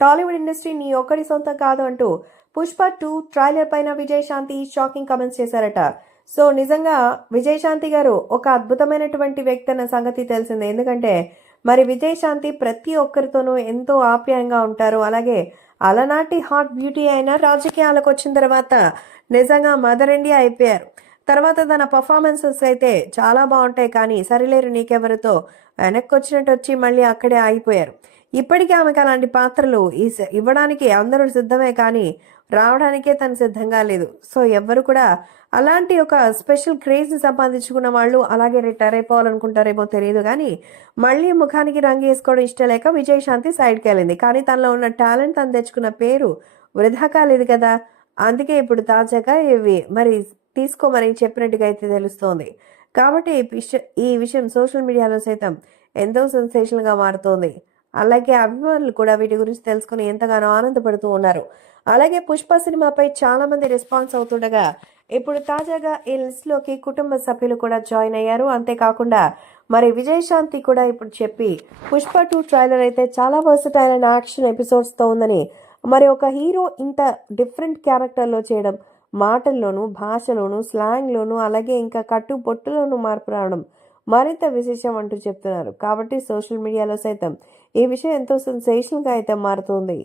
Tollywood industry నీ ఒక్కడి సొంతం కాదు అంటూ పుష్ప టూ ట్రైలర్ పైన విజయశాంతి షాకింగ్ కమెంట్స్ చేశారట. సో నిజంగా విజయశాంతి గారు ఒక అద్భుతమైనటువంటి వ్యక్తి అన్న సంగతి తెలిసిందే. ఎందుకంటే మరి విజయశాంతి ప్రతి ఒక్కరితోనూ ఎంతో ఆప్యాయంగా ఉంటారు. అలాగే అలనాటి హాట్ బ్యూటీ అయిన రాజకీయాలకు వచ్చిన తర్వాత నిజంగా మదర్ ఇండియా అయిపోయారు. తర్వాత తన పర్ఫార్మెన్సెస్ అయితే చాలా బాగుంటాయి కానీ సరిలేరు నీకెవరితో వెనక్కి వచ్చినట్టు వచ్చి మళ్ళీ అక్కడే ఆగిపోయారు. ఇప్పటికీ ఆమెకు అలాంటి పాత్రలు ఈ- ఇవ్వడానికి అందరూ సిద్ధమే కానీ రావడానికే తను సిద్ధంగా లేదు. సో ఎవ్వరు కూడా అలాంటి ఒక స్పెషల్ క్రేజ్ని సంపాదించుకున్న వాళ్ళు అలాగే రిటైర్ అయిపోవాలనుకుంటారేమో తెలియదు కానీ మళ్ళీ ముఖానికి రంగు వేసుకోవడం ఇష్టం లేక విజయశాంతి సైడ్కి వెళ్ళింది. కానీ తనలో ఉన్న టాలెంట్ తను తెచ్చుకున్న పేరు వృధా కాలేదు కదా! అందుకే ఇప్పుడు తాజాగా ఇవి మరి తీసుకోమని చెప్పినట్టుగా అయితే తెలుస్తోంది. కాబట్టి ఈ ఈ విషయం సోషల్ మీడియాలో సైతం ఎంతో సెన్సేషన్గా మారుతోంది. అలాగే అభిమానులు కూడా వీటి గురించి తెలుసుకుని ఎంతగానో ఆనందపడుతూ ఉన్నారు. అలాగే పుష్ప సినిమాపై చాలా మంది రెస్పాన్స్ అవుతుండగా ఇప్పుడు తాజాగా ఈ లిస్ట్లోకి కుటుంబ సభ్యులు కూడా జాయిన్ అయ్యారు. అంతేకాకుండా మరి విజయశాంతి కూడా ఇప్పుడు చెప్పి పుష్ప టూ ట్రైలర్ అయితే చాలా వర్సటైల్ అయిన యాక్షన్ ఎపిసోడ్స్తో ఉందని మరి ఒక హీరో ఇంత డిఫరెంట్ క్యారెక్టర్లో చేయడం మాటల్లోనూ భాషలోనూ స్లాంగ్లోనూ అలాగే ఇంకా కట్టు పొట్టులోనూ మార్పు రావడం మరింత విశేషం అంటూ చెప్తున్నారు. కాబట్టి సోషల్ మీడియాలో సైతం ఈ విషయం ఎంతో సెన్సేషన్గా అయితే మారుతుంది.